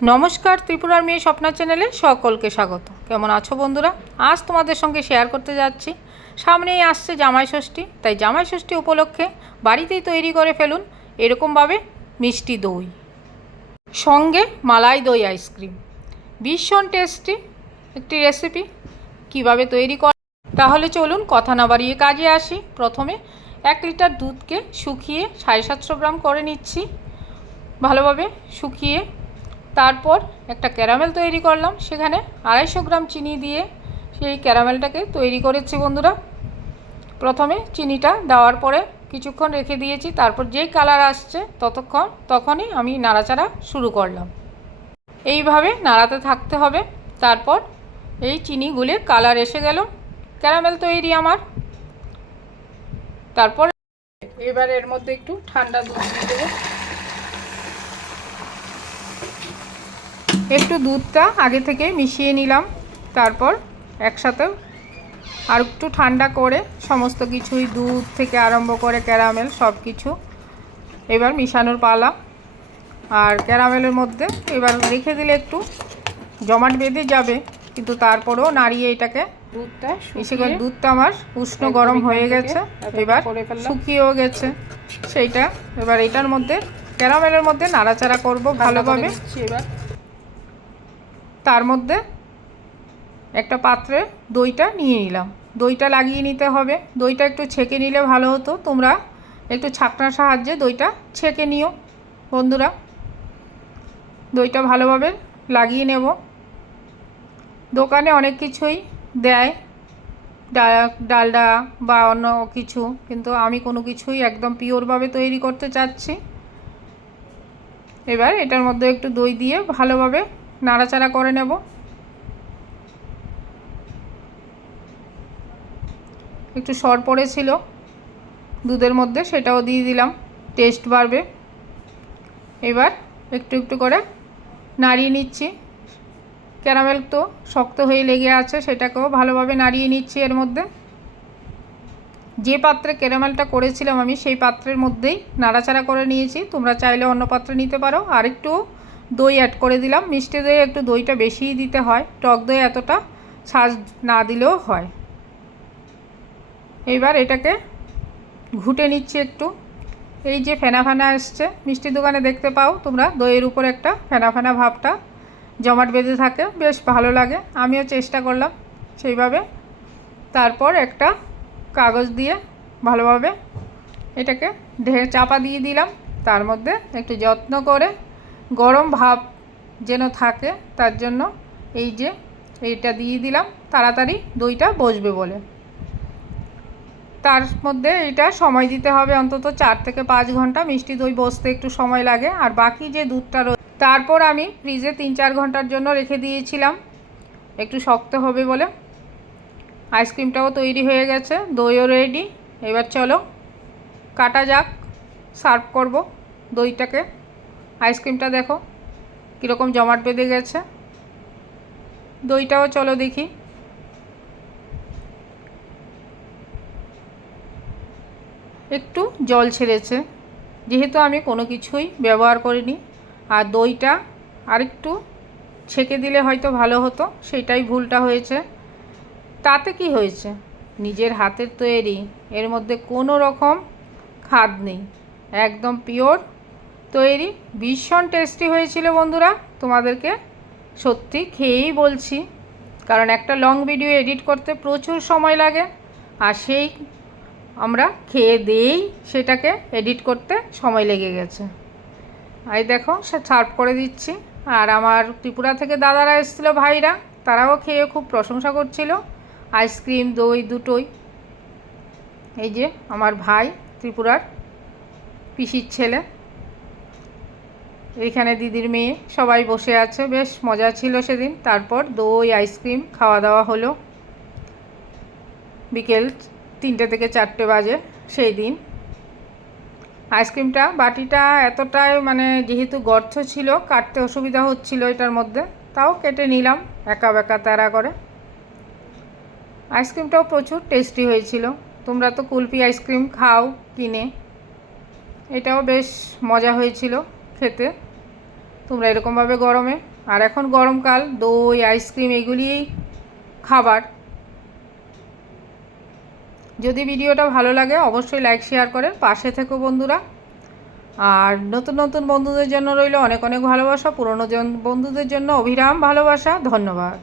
নমস্কার, ত্রিপুরার মেয়ে স্বপ্না চ্যানেলে সকলকে স্বাগত। কেমন আছো বন্ধুরা? আজ তোমাদের সঙ্গে শেয়ার করতে যাচ্ছি, সামনেই আসছে জামাই ষষ্ঠী। তাই জামাই ষষ্ঠী উপলক্ষে বাড়িতেই তৈরি করে ফেলুন এরকমভাবে মিষ্টি দই, সঙ্গে মালাই দই আইসক্রিম। ভীষণ টেস্টি একটি রেসিপি। কিভাবে তৈরি কর, তাহলে চলুন কথা না বাড়িয়ে কাজে আসি। প্রথমে 1 লিটার দুধকে শুকিয়ে 750 গ্রাম করে নিচ্ছি, ভালোভাবে শুকিয়ে। তারপর একটা ক্যারামেল তৈরি করলাম, সেখানে 250 গ্রাম চিনি দিয়ে সেই ক্যারামেলটাকে তৈরি করেছি বন্ধুরা। প্রথমে চিনিটা দেওয়ার পরে কিছুক্ষণ রেখে দিয়েছি, তারপর যেই কালার আসছে তখনই আমি নাড়াচাড়া শুরু করলাম। এইভাবে নাড়াতে থাকতে হবে। তারপর এই চিনি গুলে কালার এসে গেল, ক্যারামেল তৈরি আমার। তারপর এবার এর মধ্যে একটু ঠান্ডা দুধ দিয়ে দেবো। একটু দুধটা আগে থেকে মিশিয়ে নিলাম, তারপর একসাথে আর একটু ঠান্ডা করে সমস্ত কিছুই, দুধ থেকে আরম্ভ করে ক্যারামেল সব কিছু এবার মিশানোর পালা। আর ক্যারামেলের মধ্যে এবার রেখে দিলে একটু জমাট বেঁধে যাবে, কিন্তু তারপরেও নাড়িয়ে এটাকে দুধটা আমার উষ্ণ গরম হয়ে গেছে, এবার শুকিয়েও গেছে সেইটা। এবার এটার মধ্যে ক্যারামেলের মধ্যে নাড়াচাড়া করব ভালোভাবে। এবার তার মধ্যে একটা পাত্রে দইটা নিয়ে নিলাম, দইটা লাগিয়ে নিতে হবে। দইটা একটু ছেঁকে নিলে ভালো হতো, তোমরা একটু ছাঁকনার সাহায্যে দইটা ছেঁকে নিও বন্ধুরা। দইটা ভালোভাবে লাগিয়ে নেব। দোকানে অনেক কিছুই দেয়, ডালডা বা অন্য কিছু, কিন্তু আমি কোনো কিছুই একদম পিওরভাবে তৈরি করতে চাচ্ছি। এবার এটার মধ্যে একটু দই দিয়ে ভালোভাবে নাড়াচাড়া করে নেব। একটু সর পড়েছিল দুধের মধ্যে, সেটাও দিয়ে দিলাম, টেস্ট বাড়বে। এবার একটু একটু করে নাড়িয়ে নিচ্ছি। ক্যারামেল তো শক্ত হয়ে লেগে আছে, সেটাকেও ভালোভাবে নাড়িয়ে নিচ্ছি। এর মধ্যে যে পাত্রে ক্যারামেলটা করেছিলাম আমি, সেই পাত্রের মধ্যেই নাড়াচাড়া করে নিয়েছি। তোমরা চাইলে অন্য পাত্রে নিতে পারো। আর একটু দই অ্যাড করে দিলাম, মিষ্টি দই একটু দইটা বেশিই দিতে হয়, টক দই এতটা ছাঁচ না দিলেও হয়। এবার এটাকে ঘুটে নিচ্ছি একটু। এই যে ফেনা ফেনা এসছে, মিষ্টি দোকানে দেখতে পাও তোমরা, দইয়ের উপর একটা ফেনা ফেনা ভাবটা জমাট বেঁধে থাকে, বেশ ভালো লাগে। আমিও চেষ্টা করলাম সেইভাবে। তারপর একটা কাগজ দিয়ে ভালোভাবে এটাকে চাপা দিয়ে দিলাম। তার মধ্যে একটু যত্ন করে গরম ভাব যেন থাকে, তার জন্য এই যে এইটা দিয়ে দিলাম, তাড়াতাড়ি দইটা বসবে বলে। তার মধ্যে এটা সময় দিতে হবে অন্তত 4 থেকে 5 ঘন্টা, মিষ্টি দই বসতে একটু সময় লাগে। আর বাকি যে দুধটা তারপর আমি ফ্রিজে 3-4 ঘন্টার জন্য রেখে দিয়েছিলাম, একটু শক্ত হবে বলে। আইসক্রিমটাও তৈরি হয়ে গেছে, দইও রেডি। এবার চলো কাটা যাক, সার্ভ করব দইটাকে। আইসক্রিমটা দেখো কীরকম জমাট বেঁধে গেছে, দইটাও চলো দেখি। একটু জল ছেড়েছে, যেহেতু আমি কোনো কিছুই ব্যবহার করিনি। আর দইটা আরেকটু ছেঁকে দিলে হয়তো ভালো হতো, সেটাই ভুলটা হয়েছে। তাতে কি হয়েছে, নিজের হাতের তৈরি, এর মধ্যে কোনো রকম খাদ নেই, একদম পিওর তৈরি। ভীষণ টেস্টি হয়েছিল বন্ধুরা, তোমাদেরকে সত্যি খেয়েই বলছি, কারণ একটা লং ভিডিও এডিট করতে প্রচুর সময় লাগে, আর সেই আমরা খেয়ে দিয়েই সেটাকে এডিট করতে সময় লেগে গেছে। এই দেখো সার্ভ করে দিচ্ছি। আর আমার ত্রিপুরা থেকে দাদারা এসেছিলো, ভাইরা, তারাও খেয়ে খুব প্রশংসা করছিল, আইসক্রিম দই দুটোই। এই যে আমার ভাই ত্রিপুরার পিসির ছেলে, এইখানে দিদির মেয়ে, সবাই বসে আছে, বেশ মজা ছিল সেদিন। তারপর দই আইসক্রিম খাওয়া দাওয়া হলো, বিকেল 3টে থেকে 4টে বাজে সেই দিন। আইসক্রিমটা বাটিটা এতটাই মানে যেহেতু গর্ত ছিল, কাটতে অসুবিধা হচ্ছিল এটার মধ্যে, তাও কেটে নিলাম একা বেকা তাড়া করে। আইসক্রিমটাও প্রচুর টেস্টি হয়েছিল। তোমরা তো কুলফি আইসক্রিম খাও কিনে, এটাও বেশ মজা হয়েছিল খেতে। তোমরা এরকমভাবে গরমে, আর এখন গরমকাল, দই আইসক্রিম এগুলিই খাবার। যদি ভিডিওটা ভালো লাগে অবশ্যই লাইক শেয়ার করে পাশে থেকো বন্ধুরা। আর নতুন নতুন বন্ধুদের জন্য রইল অনেক অনেক ভালোবাসা, পুরনো বন্ধুদের জন্য অবিরাম ভালোবাসা। ধন্যবাদ।